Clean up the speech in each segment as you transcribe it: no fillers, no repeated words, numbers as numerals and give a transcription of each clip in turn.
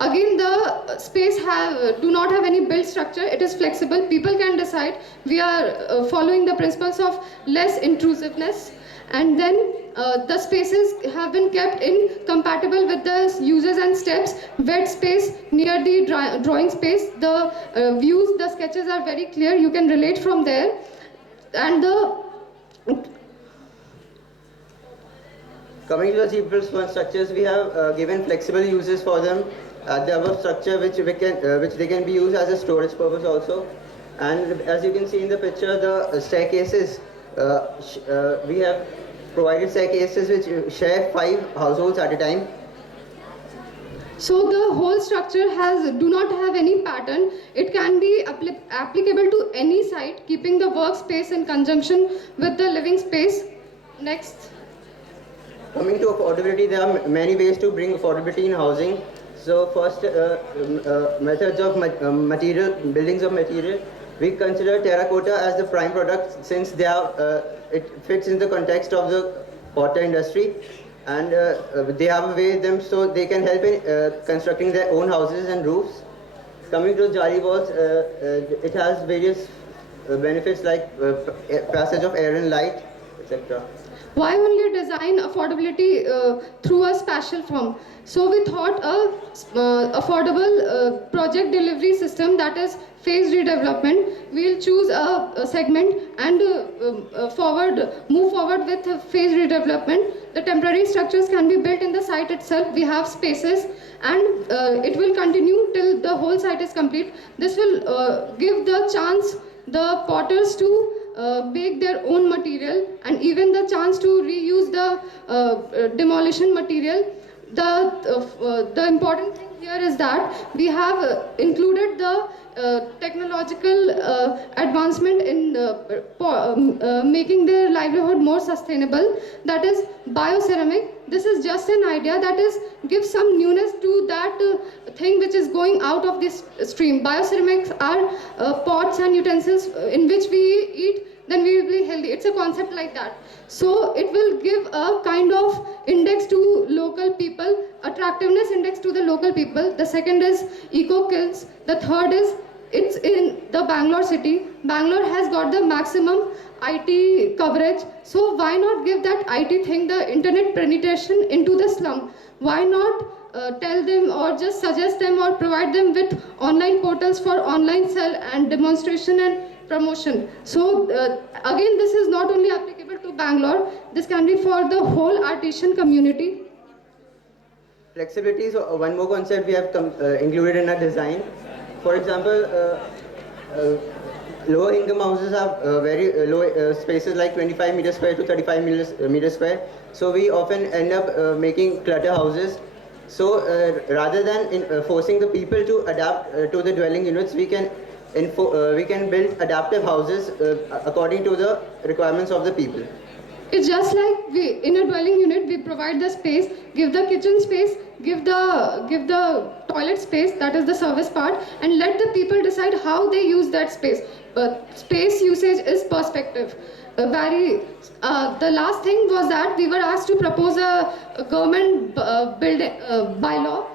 Again, the space do not have any built structure. It is flexible. People can decide. We are following the principles of less intrusiveness, and then the spaces have been kept in compatible with the uses and steps. Wet space near the drawing space. The views, the sketches are very clear. You can relate from there, and the coming to the G++ structures, we have given flexible uses for them. The above structure, which they can be used as a storage purpose also. And as you can see in the picture, the staircases, we have provided staircases which share 5 households at a time. So the whole structure do not have any pattern. It can be applicable to any site, keeping the workspace in conjunction with the living space. Next. Coming to affordability, there are many ways to bring affordability in housing. So first, methods of buildings of material. We consider terracotta as the prime product, since it fits in the context of the water industry, and they have a way them so they can help in constructing their own houses and roofs. Coming to jari walls, it has various benefits like passage of air and light, etc. Why only design affordability through a spatial form? So we thought a affordable project delivery system, that is phased redevelopment. We'll choose a segment and move forward with phased redevelopment. The temporary structures can be built in the site itself. We have spaces, and it will continue till the whole site is complete. This will give the chance the potters to make their own material, and even the chance to reuse the demolition material. The important thing here is that we have included the technological advancement in making their livelihood more sustainable, that is bioceramic. This is just an idea that gives some newness to that thing which is going out of this stream. Bioceramics are pots and utensils in which we eat, then we will be healthy. It's a concept like that. So it will give a kind of index to local people, attractiveness index to the local people. The second is eco kills. The third is it's in the Bangalore city. Bangalore has got the maximum IT coverage. So why not give that IT thing, the internet penetration into the slum? Why not tell them or just suggest them or provide them with online portals for online sell and demonstration and promotion? So again, this is not only applicable to Bangalore, this can be for the whole artisan community. Flexibility is one more concept we have included in our design. For example, lower income houses have very low spaces like 25 meters square to 35 meters square. So we often end up making clutter houses. So rather than forcing the people to adapt to the dwelling units, we can build adaptive houses according to the requirements of the people. It's just like in a dwelling unit, we provide the space, give the kitchen space, give the toilet space, that is the service part, and let the people decide how they use that space. But space usage is perspective. The last thing was that we were asked to propose a government bylaw.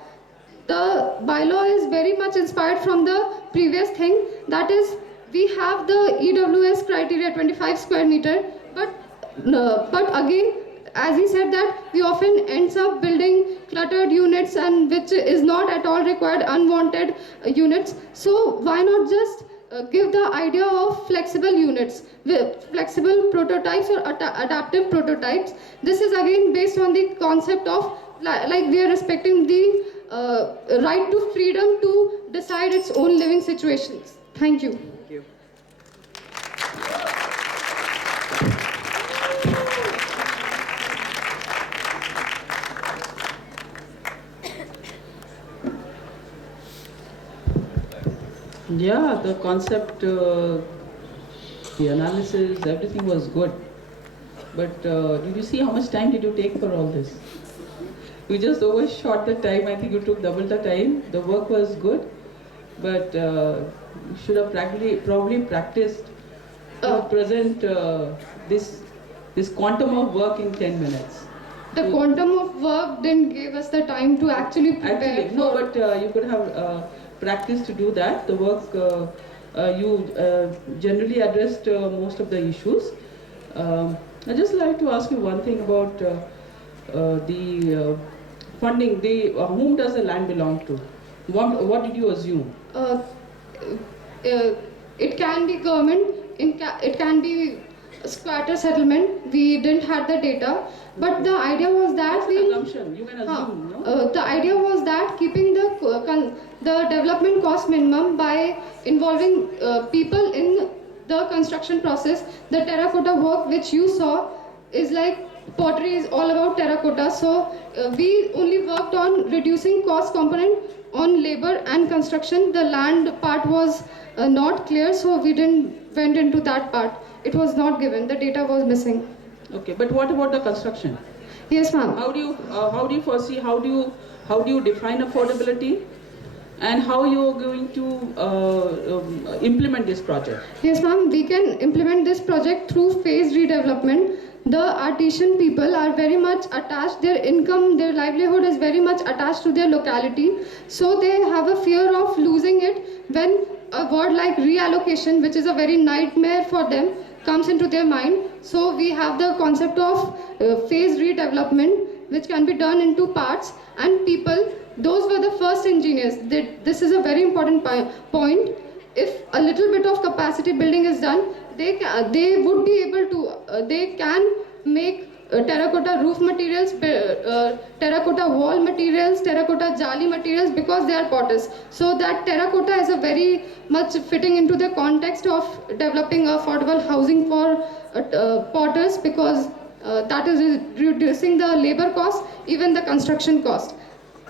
The bylaw is very much inspired from the previous thing. That is, we have the EWS criteria 25 square meter, but again, as he said that we often ends up building cluttered units, and which is not at all required, unwanted units. So why not just give the idea of flexible units, flexible prototypes or adaptive prototypes. This is again based on the concept of like we are respecting the right to freedom to decide its own living situations. Thank you. Thank you. Yeah, the concept, the analysis, everything was good. But did you see how much time did you take for all this? You just overshot the time. I think you took double the time. The work was good, but you should have probably practiced to present this quantum of work in 10 minutes. The quantum of work didn't give us the time to actually prepare. Actually, no, but you could have practiced to do that. The work you generally addressed most of the issues. I'd just like to ask you one thing about the funding. Whom does the land belong to? What did you assume? It can be government, it can be squatter settlement. We didn't have the data, but the idea was that That's an assumption. You can assume, no? the idea was that keeping the development cost minimum by involving people in the construction process. The terracotta work which you saw is like pottery is all about terracotta. So we only worked on reducing cost component on labor and construction. The land part was not clear, so we didn't went into that part. It was not given. The data was missing. Okay, but what about the construction? Yes, ma'am. How do you foresee? How do you define affordability? And how you are going to implement this project? Yes, ma'am. We can implement this project through phased redevelopment. The artisan people are very much attached. Their income, their livelihood is very much attached to their locality. So they have a fear of losing it when a word like reallocation, which is a very nightmare for them, comes into their mind. So we have the concept of phased redevelopment, which can be done into parts, and people, those were the first engineers. This is a very important point. If a little bit of capacity building is done, they would be able to, they can make terracotta roof materials, terracotta wall materials, terracotta jali materials, because they are potters. So that terracotta is a very much fitting into the context of developing affordable housing for potters, because that is reducing the labor cost, even the construction cost.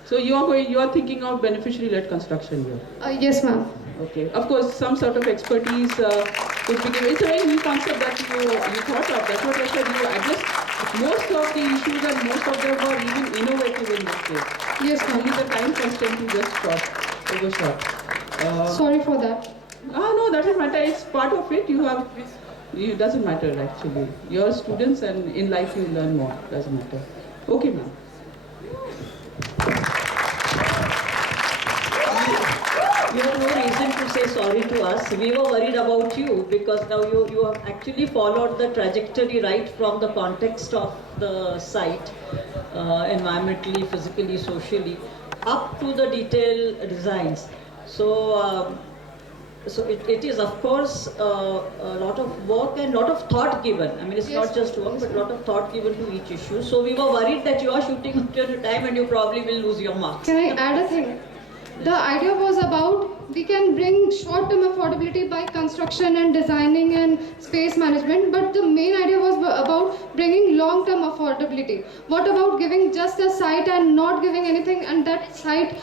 So you are thinking of beneficiary-led construction here. Yes, ma'am. Okay. Of course, some sort of expertise could be given. It's a very new concept that you thought of. That's what I said. You addressed most of the issues, and most of them were even innovative in this case. Yes, ma'am. Only the time constraint you just overshot. Sorry for that. No, doesn't matter. It's part of it. It doesn't matter actually. You're students, and in life you learn more. Doesn't matter. Okay, ma'am. You have no reason to say sorry to us. We were worried about you because now you have actually followed the trajectory right from the context of the site, environmentally, physically, socially, up to the detailed designs. So, it is of course a lot of work and a lot of thought given. I mean, it's not just work, but a lot of thought given to each issue. So we were worried that you are shooting until the time and you probably will lose your marks. Can I add a thing? The idea was about we can bring short-term affordability by construction and designing and space management, but the main idea was about bringing long-term affordability. What about giving just a site and not giving anything, and that site,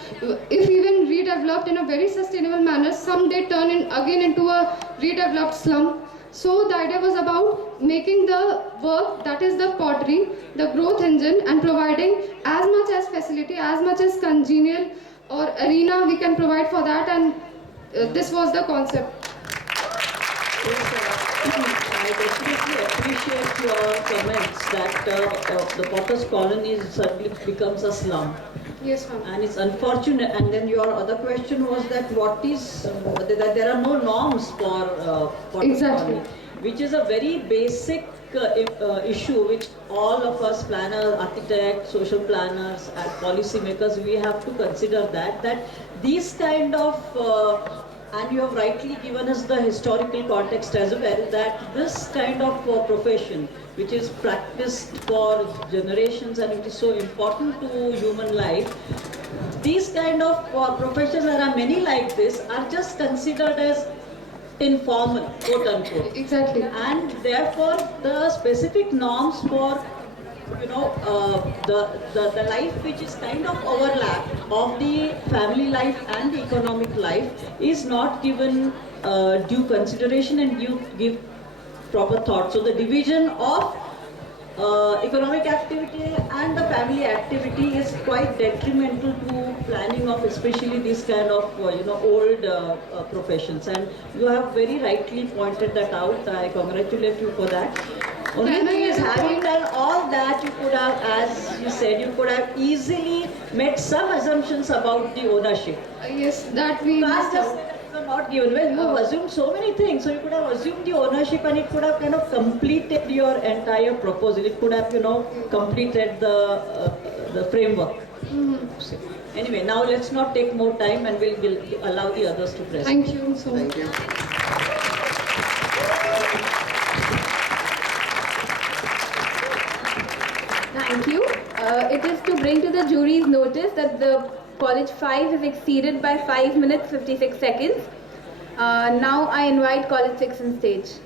if even redeveloped in a very sustainable manner, someday turn again into a redeveloped slum? So the idea was about making the work, that is the pottery, the growth engine, and providing as much as facility, as much as congenial or arena we can provide for that, and this was the concept. I definitely appreciate your comments that the Potters Colony suddenly becomes a slum. Yes, ma'am. And it's unfortunate. And then your other question was that that there are no norms for Potters Exactly. Colony, which is a very basic issue which all of us planners, architects, social planners and policy makers, we have to consider that these kind of and you have rightly given us the historical context as well, that this kind of profession which is practiced for generations and it is so important to human life, these kind of professions, there are many like this, are just considered as informal, quote unquote. Exactly. And therefore the specific norms for the life which is kind of overlap of the family life and the economic life is not given due consideration and give proper thought. So the division of economic activity and the family activity is quite detrimental to planning of especially these kind of old professions, and you have very rightly pointed that out. I congratulate you for that. Only Can I thing is, add a having point? done all that, you could have, as you said, you could have easily made some assumptions about the ownership. Yes, that we You can't missed just out. say that you are not given. Well, you have assumed so many things, so you could have assumed the ownership, and it could have kind of completed your entire proposal. It could have, completed the framework. Anyway, now let's not take more time, and we'll allow the others to present. Thank you so much. Thank you. Thank you. It is to bring to the jury's notice that the College 5 is exceeded by 5 minutes 56 seconds. Now I invite College 6 on stage.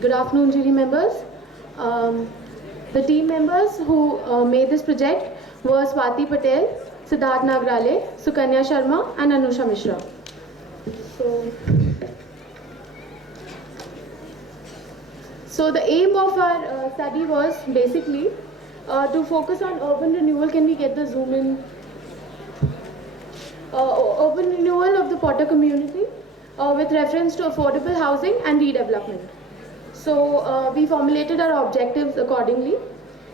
Good afternoon, jury members. The team members who made this project were Swati Patel, Siddharth Nagrale, Sukanya Sharma, and Anusha Mishra. So the aim of our study was basically to focus on urban renewal. Can we get the zoom in? Urban renewal of the Potter community with reference to affordable housing and redevelopment. So we formulated our objectives accordingly.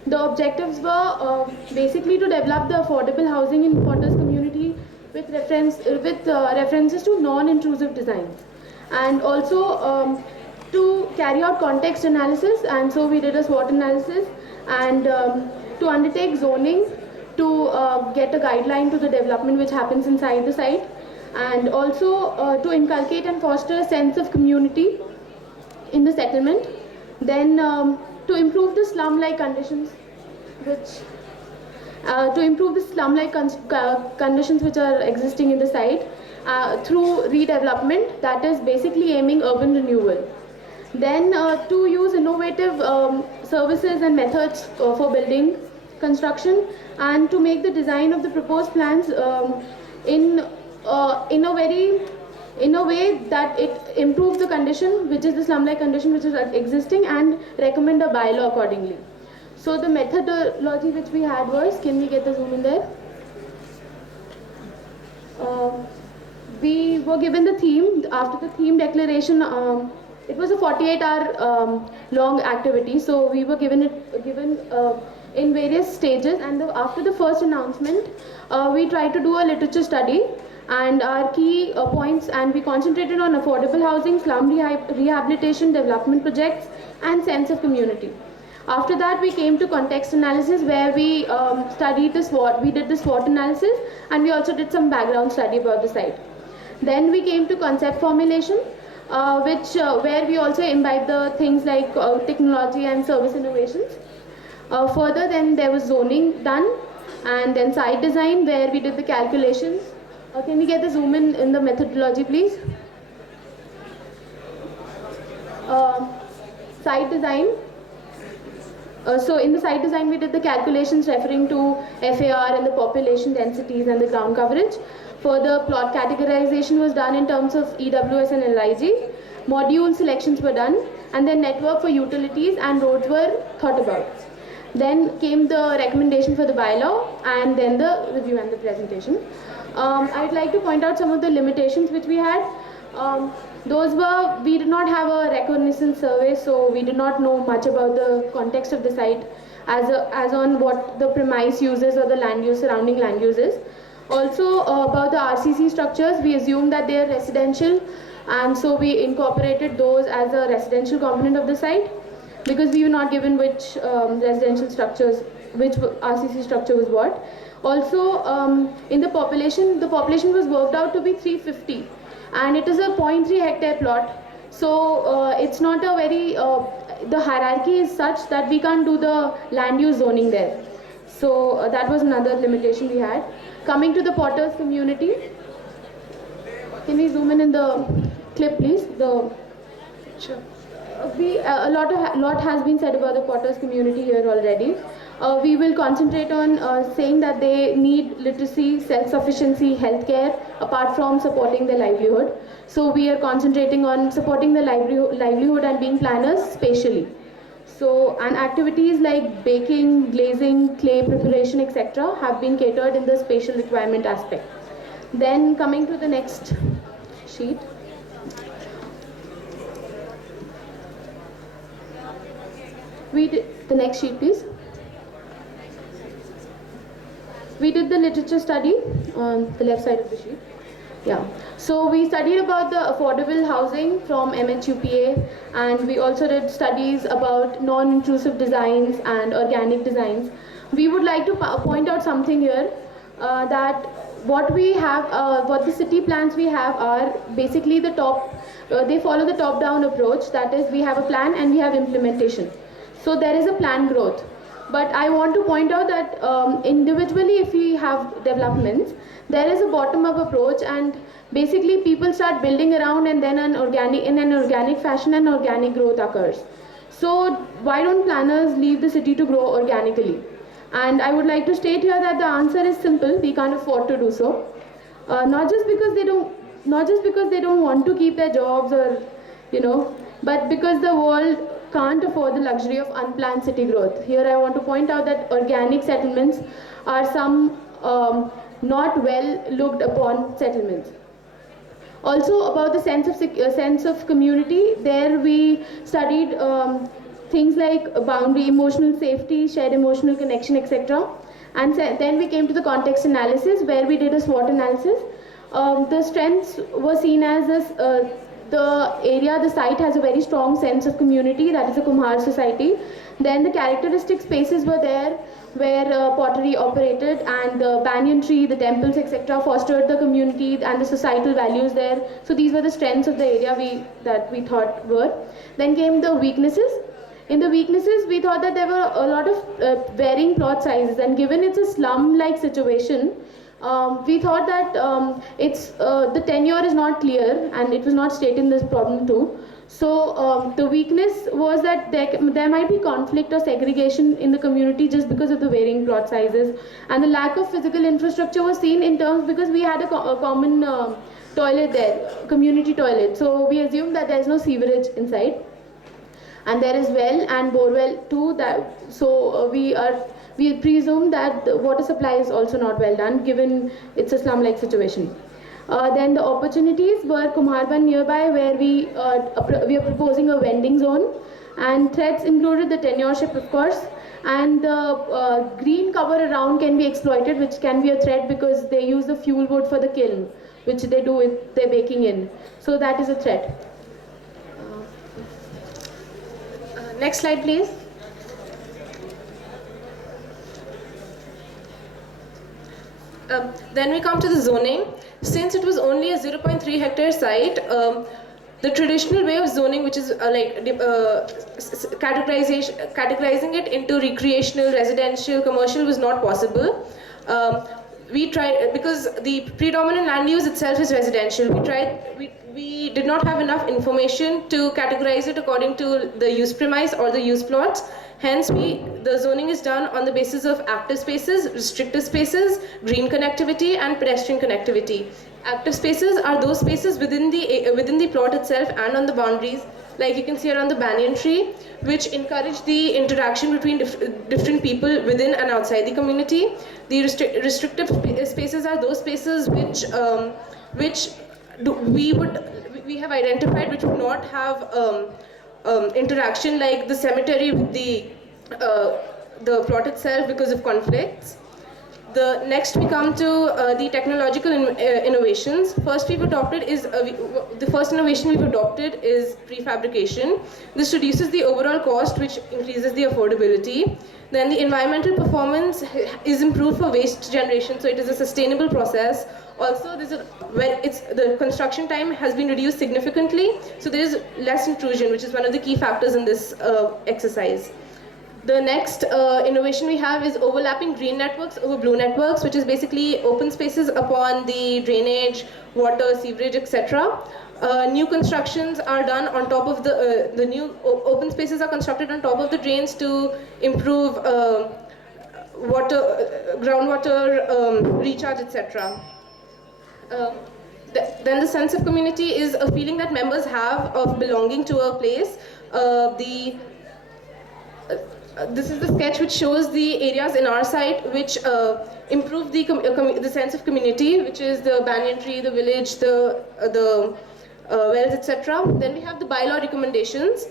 The objectives were basically to develop the affordable housing in Potter's community with references to non-intrusive designs, and also to carry out context analysis. And so we did a SWOT analysis, and to undertake zoning, to get a guideline to the development which happens inside the site, and also to inculcate and foster a sense of community in the settlement. Then to improve the slum-like conditions, conditions which are existing in the site through redevelopment, that is basically aiming urban renewal. Then to use innovative services and methods for building construction, and to make the design of the proposed plans in a way that it improves the condition, which is the slum-like condition which is existing, and recommend a bylaw accordingly. So the methodology which we had was, can we get the zoom in there? We were given the theme. After the theme declaration, it was a 48-hour long activity. So we were given in various stages, and after the first announcement, we tried to do a literature study. And our key points, and we concentrated on affordable housing, slum rehabilitation, development projects, and sense of community. After that, we came to context analysis, where we studied the SWOT. We did the SWOT analysis, and we also did some background study about the site. Then we came to concept formulation, where we also imbibed the things like technology and service innovations. Further, then there was zoning done, and then site design, where we did the calculations. Can we get the zoom in the methodology, please? Site design. So in the site design, we did the calculations referring to FAR and the population densities and the ground coverage. Further, plot categorization was done in terms of EWS and LIG. Module selections were done, and then network for utilities and roads were thought about. Then came the recommendation for the bylaw, and then the review and the presentation. I'd like to point out some of the limitations which we had. Those were, we did not have a reconnaissance survey, so we did not know much about the context of the site as on what the premise uses or the land use, surrounding land uses. Also about the RCC structures, we assumed that they are residential, and so we incorporated those as a residential component of the site, because we were not given which residential structures, which RCC structure was what. Also, in the population was worked out to be 350, and it is a 0.3 hectare plot. So it's not a very, the hierarchy is such that we can't do the land use zoning there. So that was another limitation we had. Coming to the Potters community, can we zoom in the clip, please? Sure. lot has been said about the potters community here already. We will concentrate on saying that they need literacy, self-sufficiency, healthcare, apart from supporting their livelihood. So we are concentrating on supporting the livelihood and being planners spatially. So, and activities like baking, glazing, clay preparation, etc. have been catered in the spatial requirement aspect. Then coming to the next sheet. The next sheet, please. We did the literature study on the left side of the sheet. Yeah. So we studied about the affordable housing from MHUPA, and we also did studies about non-intrusive designs and organic designs. We would like to point out something here, that what we have, what the city plans we have are basically the top, they follow the top-down approach. That is, we have a plan and we have implementation. So there is a planned growth. But I want to point out that individually, if we have developments, there is a bottom-up approach, and basically people start building around, and then in an organic fashion, an organic growth occurs. So why don't planners leave the city to grow organically? And I would like to state here that the answer is simple: we can't afford to do so. Not just because they don't want to keep their jobs, or but because the world can't afford the luxury of unplanned city growth. Here I want to point out that organic settlements are some not well looked upon settlements. Also about the sense of community, there we studied things like boundary, emotional safety, shared emotional connection, etc. And then we came to the context analysis, where we did a SWOT analysis. The strengths were seen as this, the site has a very strong sense of community, that is a Kumhar society. Then the characteristic spaces were there, where pottery operated, and the banyan tree, the temples, etc. fostered the community and the societal values there. So these were the strengths of the area that we thought were. Then came the weaknesses. In the weaknesses, we thought that there were a lot of varying plot sizes, and given it's a slum-like situation, we thought that the tenure is not clear, and it was not stated in this problem too. So the weakness was that there might be conflict or segregation in the community just because of the varying plot sizes, and the lack of physical infrastructure was seen in terms because we had a common toilet there, community toilet. So we assumed that there is no sewerage inside, and there is well and borewell too. We presume that the water supply is also not well done, given it's a slum-like situation. Then the opportunities were Kumarban nearby, where we are proposing a vending zone, and threats included the tenureship, of course, and the green cover around can be exploited, which can be a threat because they use the fuel wood for the kiln, which they do with their baking in. So that is a threat. Next slide, please. Then we come to the zoning. Since it was only a 0.3 hectare site, the traditional way of zoning, which is categorizing it into recreational, residential, commercial, was not possible. We tried, because the predominant land use itself is residential. We did not have enough information to categorize it according to the use premise or the use plots. Hence, the zoning is done on the basis of active spaces, restricted spaces, green connectivity, and pedestrian connectivity. Active spaces are those spaces within the plot itself and on the boundaries, like you can see around the banyan tree, which encourage the interaction between different people within and outside the community. The restrictive spaces are those spaces which we have identified which would not have interaction, like the cemetery with the plot itself because of conflicts. Next we come to the technological innovations. First we've adopted is the first innovation we've adopted is prefabrication. This reduces the overall cost, which increases the affordability. Then the environmental performance is improved for waste generation, so it is a sustainable process. Also, the construction time has been reduced significantly, so there is less intrusion, which is one of the key factors in this exercise. The next innovation we have is overlapping green networks over blue networks, which is basically open spaces upon the drainage, water, sewerage, etc. New constructions are done on top of the new open spaces are constructed on top of the drains to improve water, groundwater recharge, etc. Uh, then the sense of community is a feeling that members have of belonging to a place. This is the sketch which shows the areas in our site which improve the sense of community, which is the banyan tree, the village, the wells, etc. Then we have the bylaw recommendations.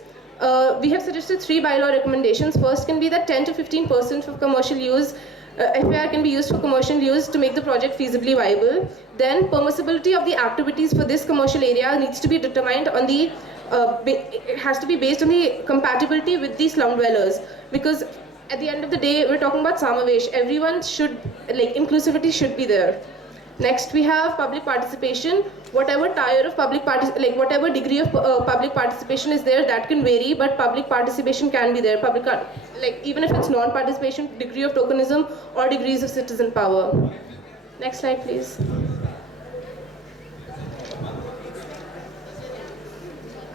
We have suggested 3 bylaw recommendations. First can be that 10 to 15% of commercial use FAR can be used for commercial use to make the project feasibly viable. Then permissibility of the activities for this commercial area needs to be determined on the it has to be based on the compatibility with the slum dwellers, because at the end of the day we're talking about Samavesh. Everyone should, like, inclusivity should be there. Next we have public participation. Whatever tier of whatever degree of public participation is there, that can vary, but public participation can be there. Even if it's non-participation, degree of tokenism or degrees of citizen power. Next slide, please.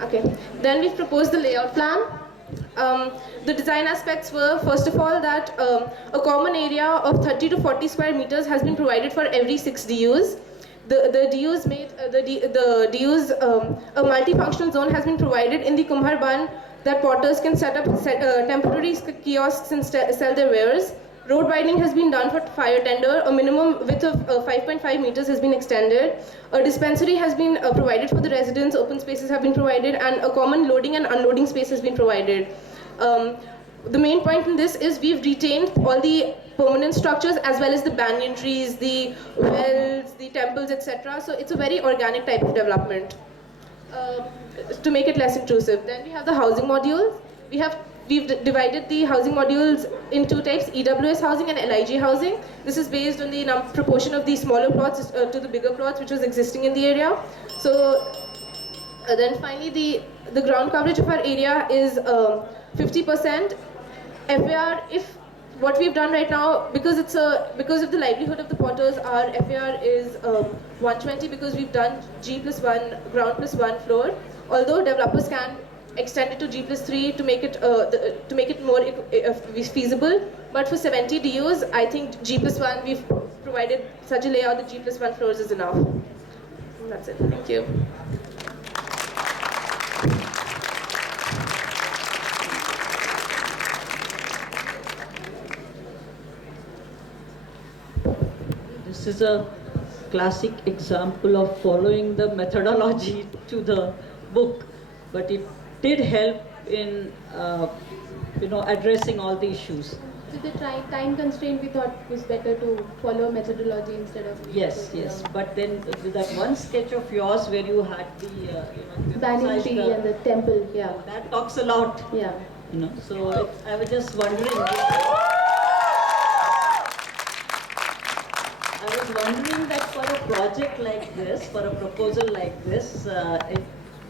Okay. Then we've proposed the layout plan. The design aspects were, first of all, that a common area of 30 to 40 square meters has been provided for every 6 DUs. The DUs a multifunctional zone has been provided in the Kumhar Ban that potters can set up temporary kiosks and sell their wares. Road widening has been done for fire tender. A minimum width of 5.5 meters has been extended. A dispensary has been provided for the residents. Open spaces have been provided, and a common loading and unloading space has been provided. The main point in this is we've retained all the permanent structures as well as the banyan trees, the wells, the temples, etc. So it's a very organic type of development to make it less intrusive. Then we have the housing modules. We've divided the housing modules in 2 types, EWS housing and LIG housing. This is based on the proportion of the smaller plots to the bigger plots which was existing in the area. So then finally the ground coverage of our area is 50%. FAR, if what we've done right now, because of the livelihood of the potters, our FAR is 120 because we've done G+1, ground +1 floor. Although developers can extend it to G+3 to make it more feasible. But for 70 DUs, I think G+1, we've provided such a layout that G+1 floors is enough. And that's it. Thank you. This is a classic example of following the methodology to the book, but it did help in addressing all the issues. With the time constraint, we thought it was better to follow a methodology instead of... Yes. But then with that one sketch of yours where you had the banyan tree and the temple, yeah. That talks a lot. Yeah. So I was just wondering. That for a project like this, for a proposal like this,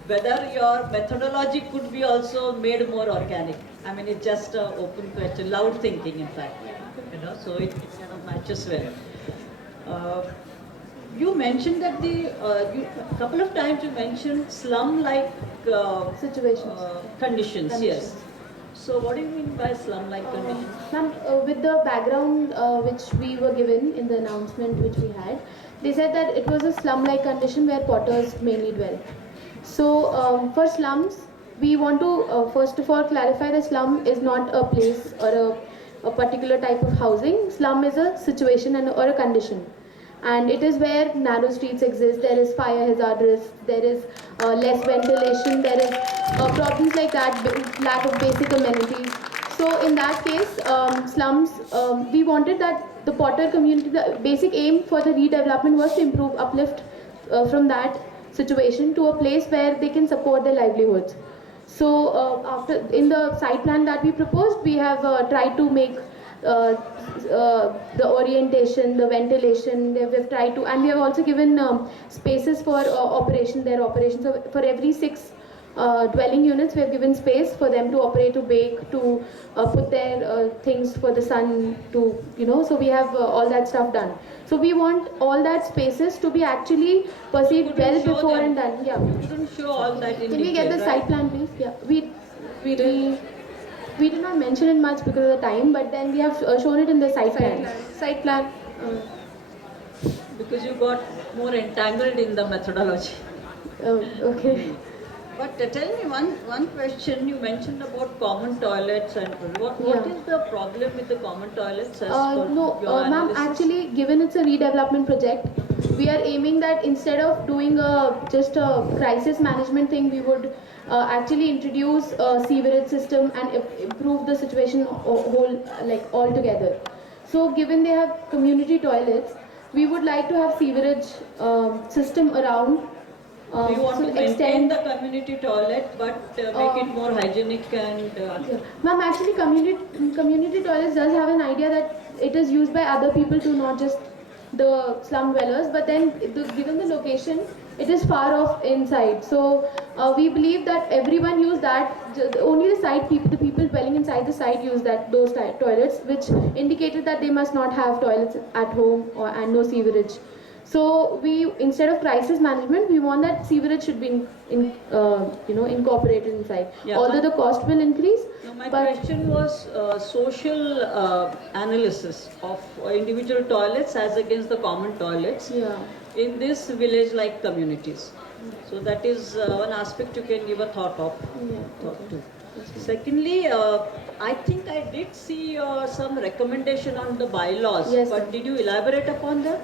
whether your methodology could be also made more organic. I mean, it's just an open question, loud thinking, in fact. So it kind of matches well. You mentioned that a couple of times you mentioned slum-like situations, conditions. Yes. So what do you mean by slum-like conditions? Ma'am, with the background which we were given in the announcement which we had, they said that it was a slum-like condition where potters mainly dwell. So for slums, we want to first of all clarify that slum is not a place or a particular type of housing. Slum is a situation or a condition. And it is where narrow streets exist, there is fire hazard risk, there is less ventilation, there is problems like that, lack of basic amenities. So in that case, slums, we wanted that the potter community, the basic aim for the redevelopment was to uplift from that situation to a place where they can support their livelihoods. So in the site plan that we proposed, we have tried to make the orientation, the ventilation, we've tried to, and we have also given spaces for their operations. So for every 6 dwelling units, we have given space for them to operate, to bake, to put their things for the sun, to, so we have all that stuff done. So we want all that spaces to be actually perceived well before and done. Yeah. You couldn't show all that in Can we get detail, the right? site plan, please? Yeah. We did not mention it much because of the time, but then we have shown it in the site plan. Site plan. Because you got more entangled in the methodology. Okay. But tell me one question. You mentioned about common toilets and what Yeah. is the problem with the common toilets as per No, your ma'am, analysis? actually, given it's a redevelopment project, we are aiming that instead of doing just a crisis management thing, we would actually introduce a sewerage system and improve the situation altogether. So, given they have community toilets, we would like to have sewerage system around. We want so to maintain extend the community toilet, but make it more hygienic and. Yeah. Ma'am, actually community toilets does have an idea that it is used by other people too, not just the slum dwellers, but then given the location, it is far off inside. So we believe that everyone use that, only the people dwelling inside the site use those toilets, which indicated that they must not have toilets at home and no sewerage. So we, instead of crisis management, we want that sewerage should be incorporated inside. Yeah, Although the cost will increase. No, my but question was social analysis of individual toilets as against the common toilets yeah, in this village-like communities. So that is one aspect you can give a thought to. Secondly, I think I did see some recommendation on the bylaws, Yes, but sir. did you elaborate upon that?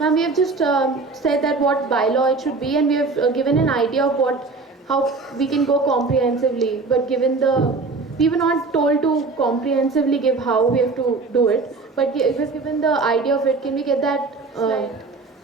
Ma'am, we have just said that what bylaw it should be, and we have given an idea of how we can go comprehensively. But we were not told to comprehensively give how we have to do it. But we've given the idea of it. Can we get that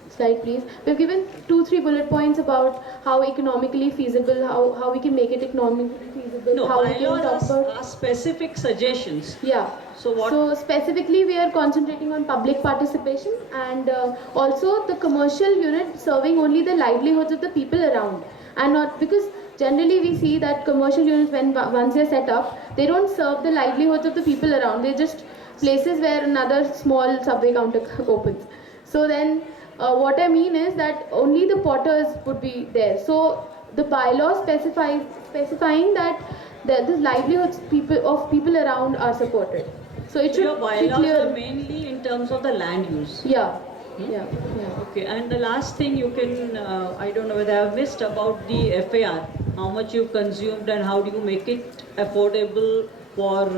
slide, please? We've given 2-3 bullet points about how economically feasible, how we can make it economically feasible, No, how we can talk bylaws about. are specific suggestions. Yeah. So what? So specifically, we are concentrating on public participation and also the commercial unit serving only the livelihoods of the people around, and not because generally we see that commercial units once they're set up, they don't serve the livelihoods of the people around. They're just places where another small subway counter opens. So then, what I mean is that only the potters would be there. So the bylaw specifying that the livelihoods of people around are supported. So it So should your be bylaws clear. are mainly in terms of the land use. Yeah, yeah, yeah. Okay, and the last thing you can, I don't know whether I've missed about the FAR, how much you've consumed and how do you make it affordable for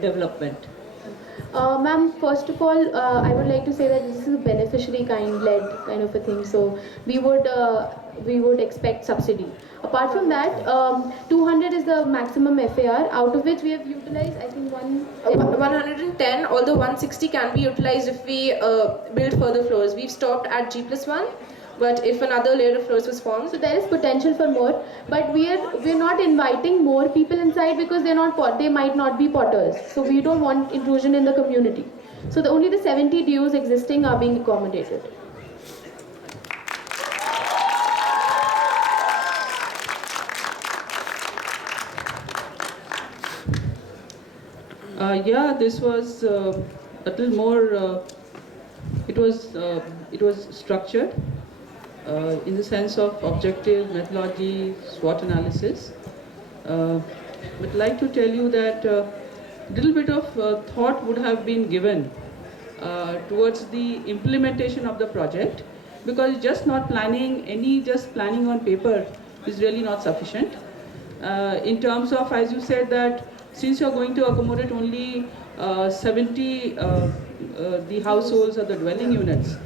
development? Ma'am, first of all, I would like to say that this is a beneficiary led kind of a thing. So we would expect subsidy. Apart from that, 200 is the maximum FAR, out of which we have utilized, I think, 110, although 160 can be utilized if we build further floors. We've stopped at G+1, but if another layer of floors was formed. So there is potential for more, but we're not inviting more people inside because they might not be potters. So we don't want intrusion in the community. So only the 70 dues existing are being accommodated. Yeah, this was a little more. It was structured in the sense of objective methodology, SWOT analysis. But I'd like to tell you that a little bit of thought would have been given towards the implementation of the project, because just planning on paper is really not sufficient. In terms of, as you said, that since you're going to accommodate only 70 the households or the dwelling units,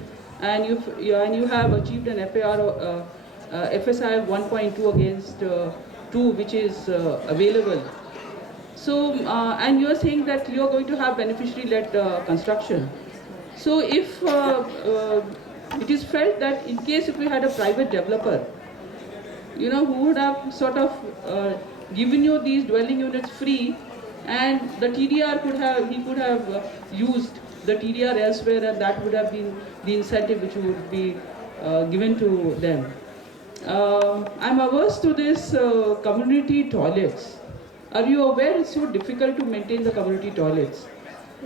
and you have achieved an FSI of 1.2 against 2, which is available. So, and you are saying that you are going to have beneficiary-led construction. So, if it is felt that in case if we had a private developer, who would have sort of given you these dwelling units free, and the TDR could have used the TDR elsewhere, and that would have been the incentive which would be given to them. I'm averse to this community toilets. Are you aware it's so difficult to maintain the community toilets?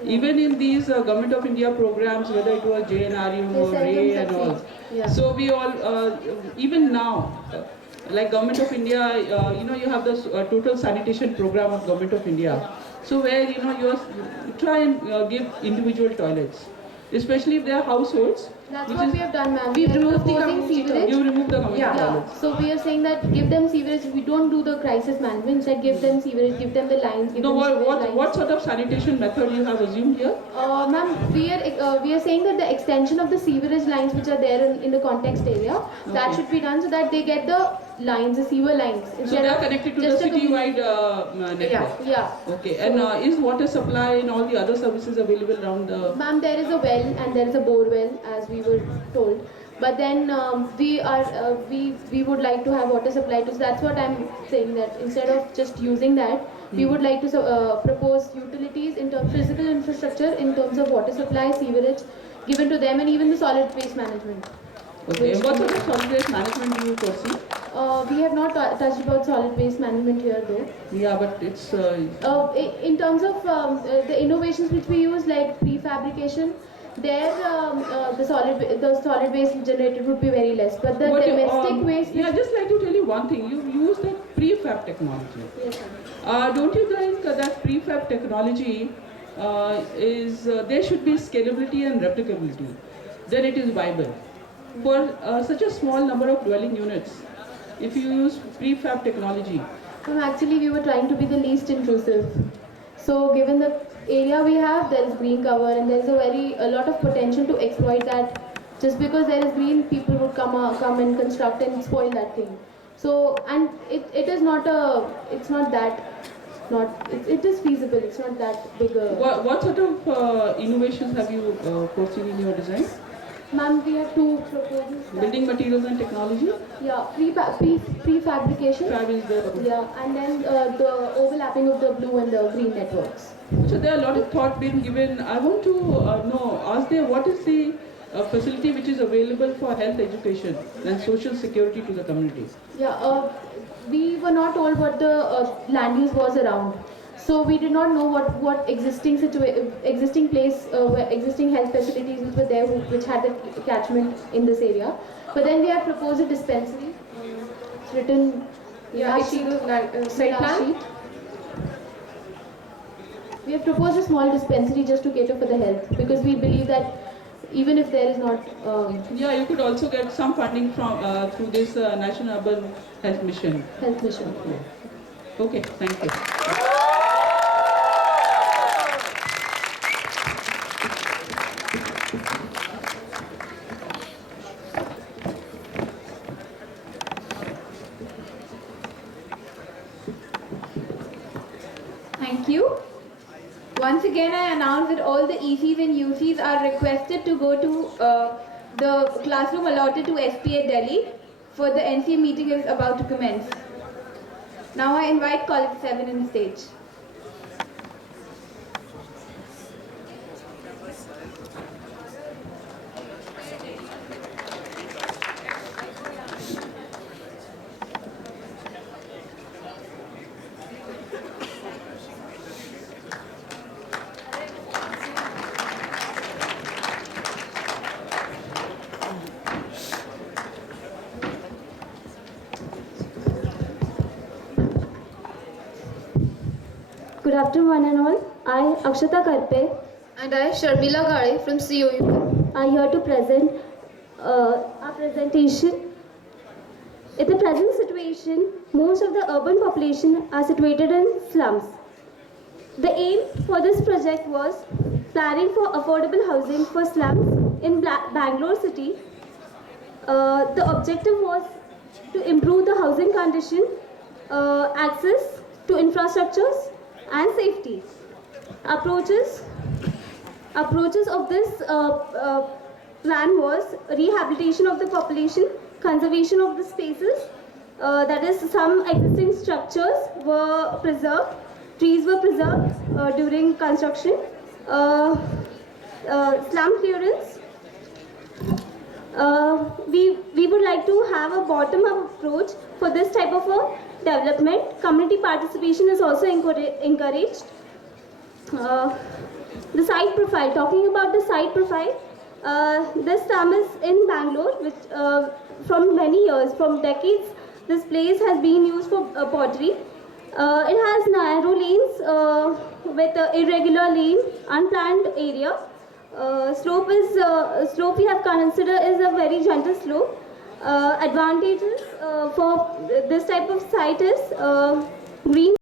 Even in these Government of India programs, whether it was JNRU or RAY and all. Yeah. So we all, even now, like Government of India, you have the total sanitation program of Government of India. So where, you try and give individual toilets, especially if they are households. That's what we have done, ma'am. We've removed the proposing community sewerage. You remove the community Yeah. toilets. So we are saying that give them sewerage. We don't do the crisis management. Instead, give them sewerage, give them the lines, give No, them sewage what lines. sort of sanitation method you have assumed here? Ma'am, we are saying that the extension of the sewerage lines which are there in the context area, that Okay. should be done so that they get the lines, the sewer lines. So instead they are of connected to the just a city-wide network. Yeah. Okay, and is water supply and all the other services available around the... Ma'am, there is a well and there is a bore well, as we were told. But then we would like to have water supply too. So that's what I'm saying, that instead of just using that, we would like to propose utilities in terms of physical infrastructure, in terms of water supply, sewerage given to them, and even the solid waste management. Okay, and what sort of solid waste management do you foresee? We have not touched about solid waste management here though. Yeah, but it's... In terms of the innovations which we use, like prefabrication, there the solid waste generated would be very less. But the domestic waste... Yeah, just like to tell you one thing. You use that prefab technology. Yes, ma'am. Don't you think that prefab technology there should be scalability and replicability? Then it is viable. For such a small number of dwelling units, if you use prefab technology, Actually, we were trying to be the least intrusive. So, given the area we have, there is green cover, and there is a lot of potential to exploit that. Just because there is green, people would come and construct and spoil that thing. So, and it is not it is feasible. It's not that big a. what sort of innovations have you foreseen in your design? Ma'am, we have two proposals. Building materials and technology? Yeah, prefabrication. Fab is the... Yeah, and then the overlapping of the blue and the green networks. So there are a lot of thought being given. I want to ask there, what is the facility which is available for health education and social security to the community? Yeah, we were not told what the land use was around. So we did not know what existing place, where existing health facilities which were there, which had the catchment in this area. But then we have proposed a dispensary. It's written. Yeah, it's in the site plan. sheet. We have proposed a small dispensary just to cater for the health, because we believe that even if there is not. Yeah, you could also get some funding from through this National Urban Health Mission. Health mission. Okay, thank you. Thank you. Once again, I announce that all the ECs and UCs are requested to go to the classroom allotted to SPA Delhi, for the NCA meeting is about to commence. Now I invite College 7 on stage. Good afternoon, one and all. I, Akshata Karpe, And I, Sharmila Ghare from COU. are here to present our presentation. In the present situation, most of the urban population are situated in slums. The aim for this project was planning for affordable housing for slums in Bangalore city. The objective was to improve the housing condition, access to infrastructures, and safety. Approaches of this plan was rehabilitation of the population, conservation of the spaces, that is, some existing structures were preserved, trees were preserved during construction, slum clearance, We would like to have a bottom-up approach for this type of a development. Community participation is also encouraged. The site profile, talking about the site profile, this slum is in Bangalore, which from many years, from decades, this place has been used for pottery. It has narrow lanes with irregular lane, unplanned area. Slope we have considered is a very gentle slope. Advantages for this type of site is green